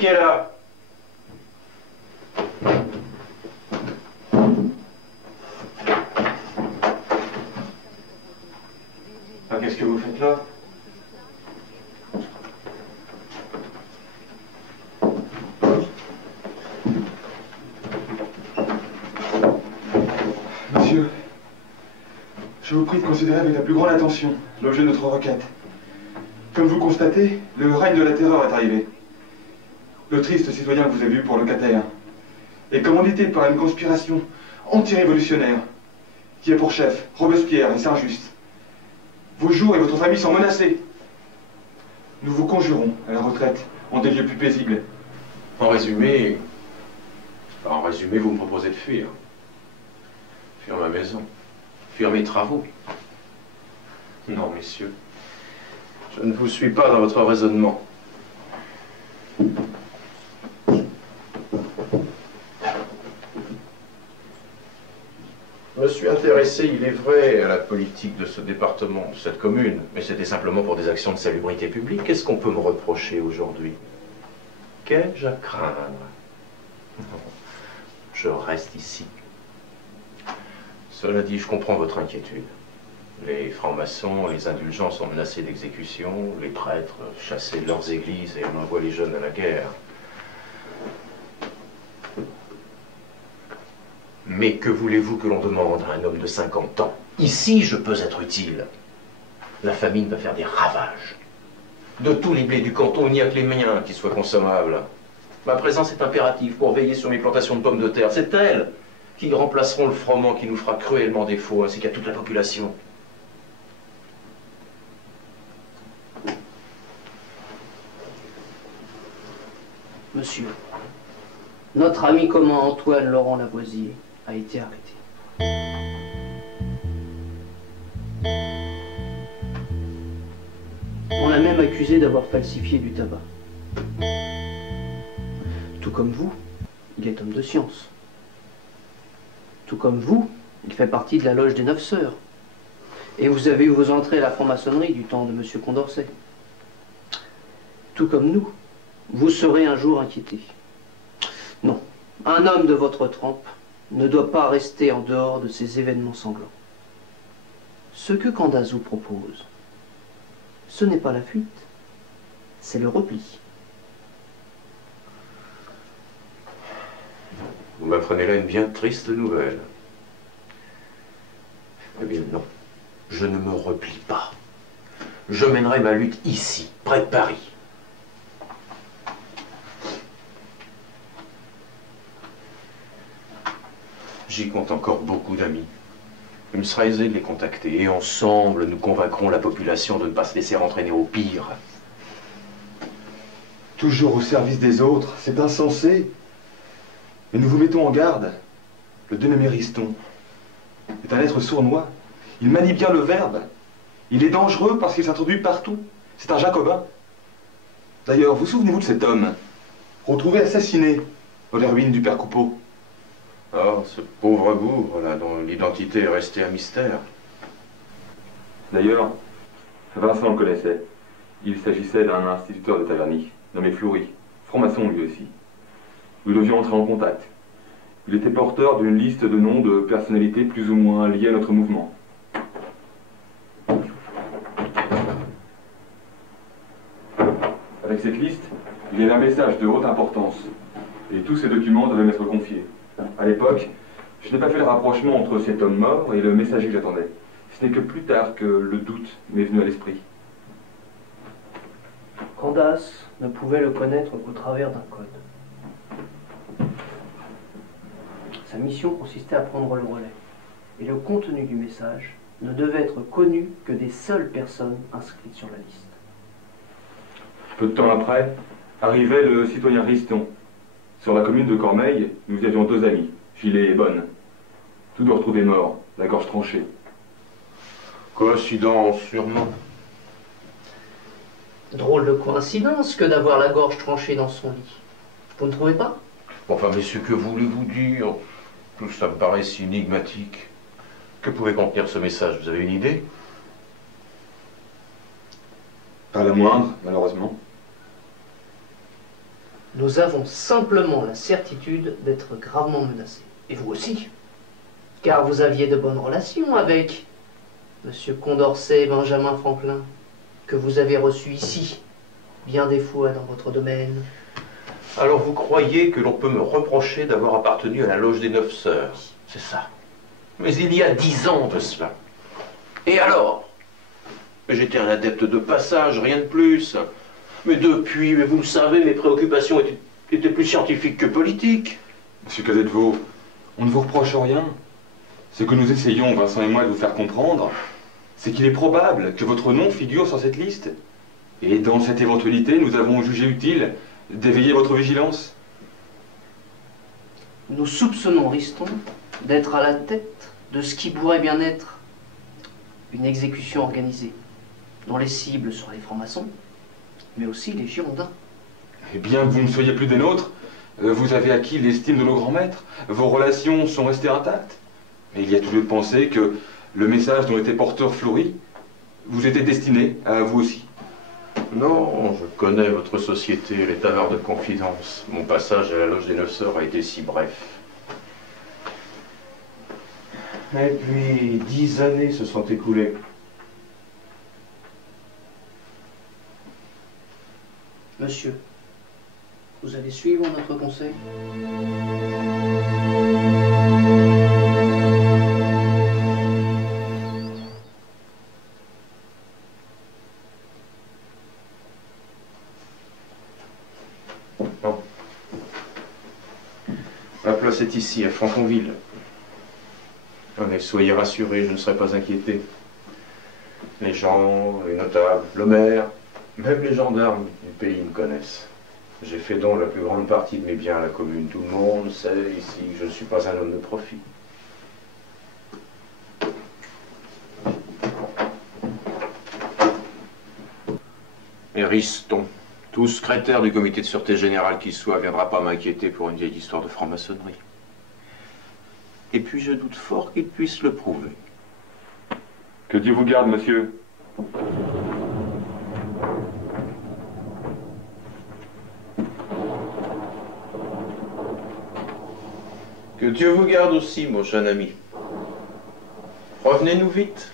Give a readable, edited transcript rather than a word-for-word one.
qui est là? Ah, qu'est-ce que vous faites là? Monsieur, je vous prie de considérer avec la plus grande attention l'objet de notre requête. Comme vous le constatez, le règne de la terreur est arrivé. Le triste citoyen que vous avez vu pour locataire est commandité par une conspiration anti-révolutionnaire qui a pour chef Robespierre et Saint-Just. Vos jours et votre famille sont menacés. Nous vous conjurons à la retraite en des lieux plus paisibles. En résumé, vous me proposez de fuir. Fuir ma maison, fuir mes travaux. Non, messieurs, je ne vous suis pas dans votre raisonnement. Je me suis intéressé, il est vrai, à la politique de ce département, de cette commune, mais c'était simplement pour des actions de salubrité publique. Qu'est-ce qu'on peut me reprocher aujourd'hui? Qu'ai-je à craindre? Non, je reste ici. Cela dit, je comprends votre inquiétude. Les francs-maçons, les indulgents sont menacés d'exécution, les prêtres chassés de leurs églises et on envoie les jeunes à la guerre. Mais que voulez-vous que l'on demande à un homme de 50 ans? Ici, je peux être utile. La famine va faire des ravages. De tous les blés du canton, il n'y a que les miens qui soient consommables. Ma présence est impérative pour veiller sur mes plantations de pommes de terre. C'est elles qui remplaceront le froment qui nous fera cruellement défaut, ainsi qu'à toute la population. Monsieur, notre ami commun Antoine Laurent Lavoisier a été arrêté. On l'a même accusé d'avoir falsifié du tabac. Tout comme vous, il est homme de science. Tout comme vous, il fait partie de la loge des 9 sœurs. Et vous avez eu vos entrées à la franc-maçonnerie du temps de M. Condorcet. Tout comme nous, vous serez un jour inquiété. Non, un homme de votre trempe ne doit pas rester en dehors de ces événements sanglants. Ce que Candazou propose, ce n'est pas la fuite, c'est le repli. Vous m'apprenez là une bien triste nouvelle. Eh bien non, je ne me replie pas. Je mènerai ma lutte ici, près de Paris. J'y compte encore beaucoup d'amis. Il me sera aisé de les contacter et ensemble, nous convaincrons la population de ne pas se laisser entraîner au pire. Toujours au service des autres, c'est insensé. Et nous vous mettons en garde. Le dénommé Riston est un être sournois. Il manie bien le verbe. Il est dangereux parce qu'il s'introduit partout. C'est un jacobin. D'ailleurs, vous souvenez-vous de cet homme, retrouvé assassiné dans les ruines du père Coupeau? Oh, ce pauvre bougre, là, dont l'identité est restée un mystère. D'ailleurs, Vincent le connaissait. Il s'agissait d'un instituteur de Taverny, nommé Fleury, franc-maçon lui aussi. Nous devions entrer en contact. Il était porteur d'une liste de noms de personnalités plus ou moins liées à notre mouvement. Avec cette liste, il y avait un message de haute importance. Et tous ces documents devaient m'être confiés. À l'époque, je n'ai pas fait le rapprochement entre cet homme mort et le messager que j'attendais. Ce n'est que plus tard que le doute m'est venu à l'esprit. Candace ne pouvait le connaître qu'au travers d'un code. Sa mission consistait à prendre le relais. Et le contenu du message ne devait être connu que des seules personnes inscrites sur la liste. Peu de temps après, arrivait le citoyen Riston. Sur la commune de Cormeilles, nous avions 2 amis, Gilet et Bonne. Tous deux retrouvés morts, la gorge tranchée. Coïncidence, sûrement. Drôle de coïncidence que d'avoir la gorge tranchée dans son lit. Vous ne trouvez pas? Enfin, messieurs, que voulez-vous dire? Tout ça me paraît si énigmatique. Que pouvait contenir ce message? Vous avez une idée? Pas la moindre, malheureusement. Nous avons simplement la certitude d'être gravement menacés. Et vous aussi. Car vous aviez de bonnes relations avec Monsieur Condorcet et Benjamin Franklin, que vous avez reçus ici, bien des fois dans votre domaine. Alors vous croyez que l'on peut me reprocher d'avoir appartenu à la loge des 9 sœurs? C'est ça. Mais il y a 10 ans de cela. Et alors? J'étais un adepte de passage, rien de plus. Mais depuis, vous le savez, mes préoccupations étaient plus scientifiques que politiques. Monsieur Cadet-de-Vaux, on ne vous reproche rien. Ce que nous essayons, Vincent et moi, de vous faire comprendre, c'est qu'il est probable que votre nom figure sur cette liste. Et dans cette éventualité, nous avons jugé utile d'éveiller votre vigilance. Nous soupçonnons Riston d'être à la tête de ce qui pourrait bien être une exécution organisée, dont les cibles seraient les francs-maçons, mais aussi les Girondins. Et bien que vous ne soyez plus des nôtres, vous avez acquis l'estime de nos grands maîtres. Vos relations sont restées intactes. Mais il y a tout lieu de penser que le message dont était porteur Fleury vous était destiné à vous aussi. Non, je connais votre société, les tavernes de confidence. Mon passage à la loge des 9 sœurs a été si bref. Et puis, 10 années se sont écoulées. Monsieur, vous allez suivre notre conseil? Non. Ma place est ici, à Franconville. Mais soyez rassurés, je ne serai pas inquiété. Les gens, les notables, le maire, même les gendarmes du pays me connaissent. J'ai fait donc la plus grande partie de mes biens à la commune. Tout le monde sait ici que je ne suis pas un homme de profit. Et Riston, tout secrétaire du comité de sûreté générale qui soit, viendra pas m'inquiéter pour une vieille histoire de franc-maçonnerie. Et puis je doute fort qu'il puisse le prouver. Que Dieu vous garde, monsieur. Que Dieu vous garde aussi, mon jeune ami. Revenez-nous vite.